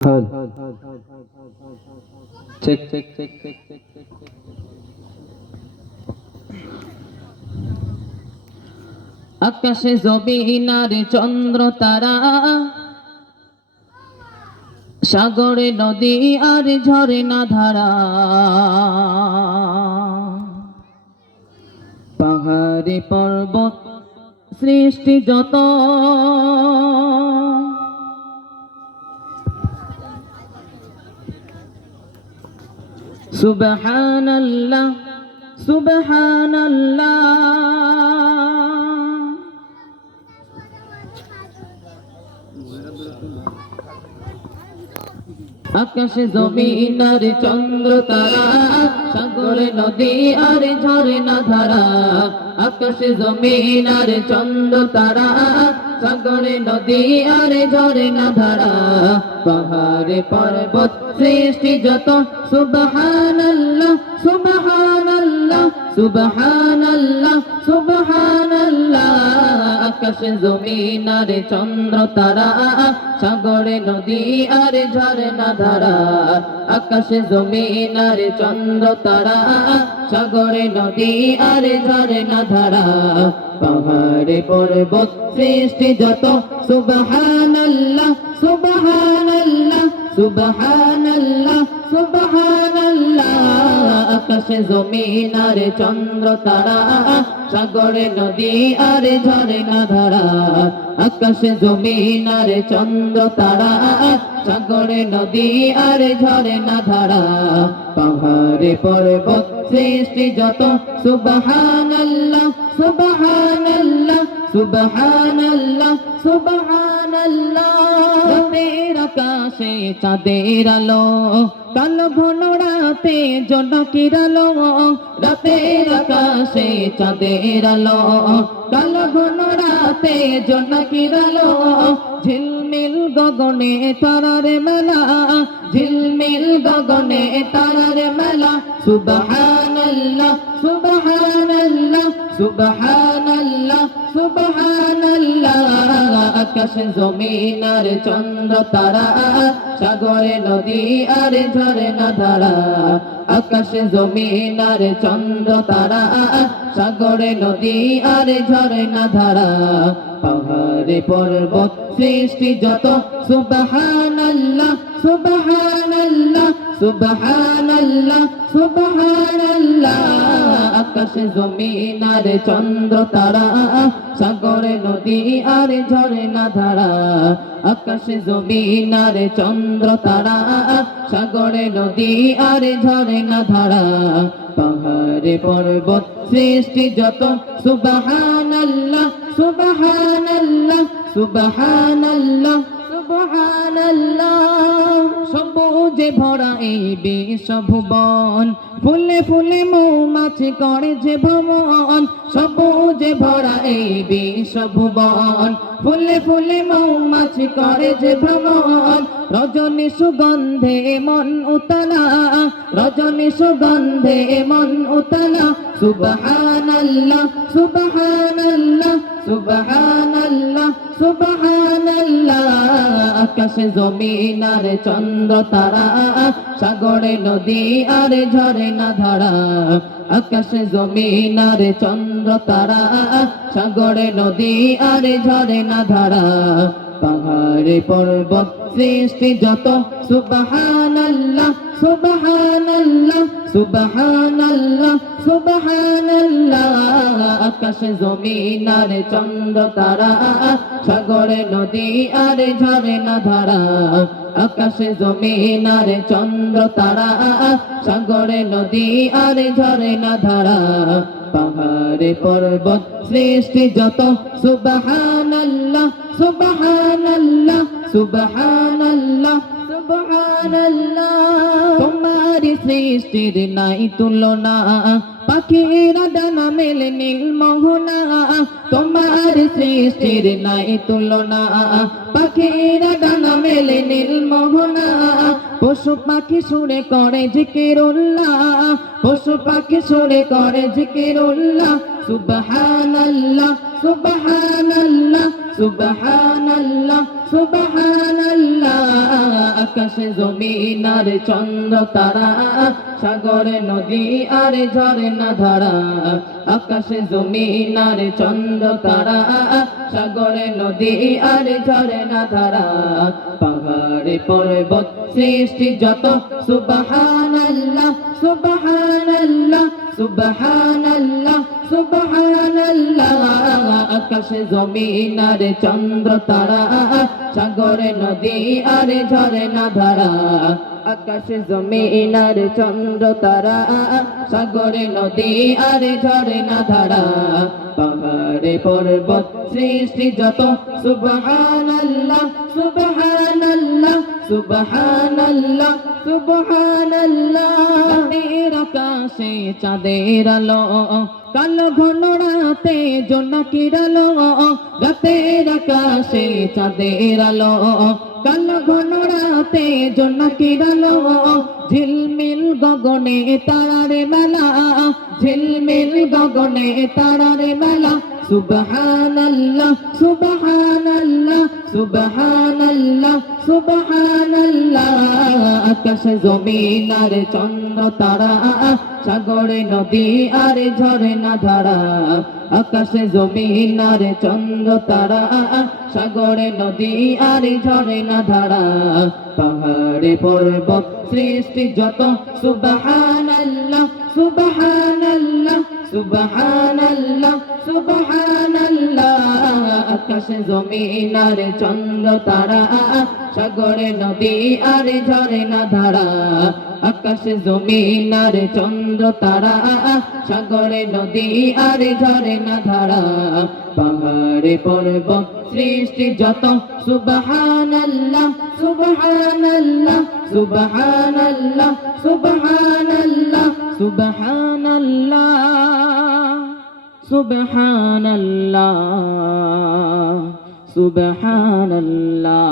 হ্যাঁ, check check check check check check check. আকাশে জমিন আর চন্দ্র তারা, সাগরে নদী আর ঝর্ণা ধারা, পাহাড়ে পর্বত সৃষ্টি যত, সুবহানাল্লাহ সুবহানাল্লাহ। আকাশে জমিন আর চন্দ্র তারা, সাগরে নদী আর ঝর্ণা ধারা, আকাশে জমিন আর চন্দ্র তারা, সাগরে নদী আর ঝর্ণা ধারা, পাহাড়ে পর্বত সৃষ্টি যত, সুবহানাল্লাহ সুবহানাল্লাহ সুবহানাল্লাহ সুবহানাল্লাহ। আকাশে জমিন আর চন্দ্র তারা, সাগরে নদী আর ঝর্ণা ধারা, আকাশে জমিন আর চন্দ্র তারা, সাগরে নদী আর ঝর্ণা ধারা, পাহাড়ে পর্বত সৃষ্টি যত, সুবহানাল্লাহ সুবহানাল্লাহ সুবহানাল্লাহ সুবহানাল্লাহ। আকাশে জমিন আর চন্দ্র তারা, সাগরে নদী আর ঝর্ণা ধারা, আকাশে জমিন আর চন্দ্র তারা, সাগরে নদী আর ঝর্ণা ধারা, পাহাড়ে পর্বত সৃষ্টি যত, সুবহানাল্লাহ সুবহানাল্লাহ সুবহানাল্লাহ সুবহানাল্লাহ। রাতের আকাশে চাঁদের আলো, কালো ঘন রাতে জোনাকির আলো, রাতের আকাশে চাঁদের আলো, কালো ঘন রাতে জোনাকির আলো, ঝিলমিল গগনে তারার মেলা, ঝিলমিল গগনে তারার মেলা, সুবহানাল্লাহ সুবহানাল্লাহ সুবহানাল্লাহ সুবহানাল্লাহ। আকাশে জমিন আর চন্দ্র তারা, সাগরে নদী আর ঝর্ণা ধারা, আকাশে জমিন আর চন্দ্র তারা, সাগরে নদী আর ঝর্ণা ধারা, পাহাড়ে পর্বত সৃষ্টি যত, সুবহানাল্লাহ সুবহানাল্লাহ সুবহানাল্লাহ সুবহানাল্লাহ। আকাশে জমিন আর চন্দ্র তারা, সাগরে নদী আর ঝর্ণা ধারা, আকাশে জমিন আর চন্দ্র তারা, সাগরে নদী আর ঝর্ণা ধারা, পাহাড়ে পর্বত সৃষ্টি যত, সুবহানাল্লাহ সুবহানাল্লাহ সুবহানাল্লাহ সুবহানাল্লাহ। সবুজে ভরা এই বিশ্বভুবন, ফুলে ফুলে মৌমাছি করে যে ভ্রমণ, সবুজে ভরা এই বিশ্বভুবন, ফুলে ফুলে মৌমাছি করে যে ভ্রমণ, রজনী সুগন্ধে মন উতলা, রজনী সুগন্ধে মন উতলা, সুবহানাল্লাহ সুবহানাল্লাহ সুবহানাল্লাহ সুবহানাল্লাহ। আকাশে জমিন আর চন্দ্র তারা, সাগরে নদী আর ঝর্ণা ধারা, আকাশে জমিন আর চন্দ্র তারা, সাগরে নদী আর ঝর্ণা ধারা, পাহাড়ে পর্বত সৃষ্টি যত, সুবহানাল্লাহ সুবহানাল্লাহ সুবহানাল্লাহ সুবহানাল্লাহ। আকাশে জমিন আর চন্দ্র তারা, সাগরে নদী আর ঝর্ণা ধারা, আকাশে জমিন আর চন্দ্র তারা, সাগরে নদী আর ঝর্ণা ধারা, পাহাড়ে পর্বত সৃষ্টি যত, সুবহানাল্লাহ সুবহানাল্লাহ সুবহানাল্লাহ সুবহানাল্লাহ। তোমার সৃষ্টির নাই তুলনা, পাখিরা ডানা মেলে নীল মোহনা, তোমার সৃষ্টির নাই তুলনা, পাখিরা ডানা মেলে নীল মোহনা, পশু পাখি সুরে করে জিকিরুল্লাহ, পশু পাখি সুরে করে জিকিরুল্লাহ, সুবহানাল্লাহ সুবহানাল্লাহ সুবহানাল্লাহ সুবহানাল্লাহ আকাশে জমিন আর চন্দ্র তারা সাগরে নদী আর ঝরনা ধারা আকাশে জমিন আর চন্দ্র তারা সাগরে নদী আর ঝরনা ধারা পাহাড়ে পর্বত সৃষ্টি যত সুবহানাল্লাহ সুবহানাল্লাহ সুবহানাল্লাহ সুবহানাল্লাহ আকাশে জমিন আর চন্দ্র তারা সাগরে নদী আর ঝরনা ধারা আকাশে জমিন আর চন্দ্র তারা সাগরে নদী আর ঝরনা ধারা পাহাড়ে পর্বত সৃষ্টি যত সুবহানাল্লাহ সুবহানাল্লাহ সুবহানাল্লাহ সুবহানাল্লাহ রাতের আকাশে চাঁদের আলো কালো ঘন রাতে জোনাকির আলো রাতের আকাশে চাঁদের আলো কালো ঘন রাতে জোনাকির আলো ঝিলমিল গগনে তারার মেলা ঝিলমিল গগনে তারার মেলা সুবহানাল্লাহ সুবহানাল্লাহ সুবহানাল্লাহ সুবহানাল্লাহ আকাশে জমিন আর চন্দ্র তারা সাগরে নদী আর ঝরনা ধারা আকাশে জমিন আর চন্দ্র তারা সাগরে নদী আর ঝরনা ধারা পাহাড়ে পর্বত সৃষ্টি যত সুবহানাল্লাহ সুবহানাল্লাহ সুবহানাল্লাহ সুবহানাল্লাহ আকাশে জমিন আর চন্দ্র তারা সাগরে নদী আর ঝরনা ধারা আকাশে জমিন আর চন্দ্র তারা সাগরে নদী আর ঝরনা ধারা পাহাড়ে পর্বত সৃষ্টি যত সুবহানাল্লাহ সুবহানাল্লাহ সুবহানাল্লাহ সুবহানাল্লাহ সুবহানাল্লাহ সুবহানাল্লাহ সুবহানাল্লাহ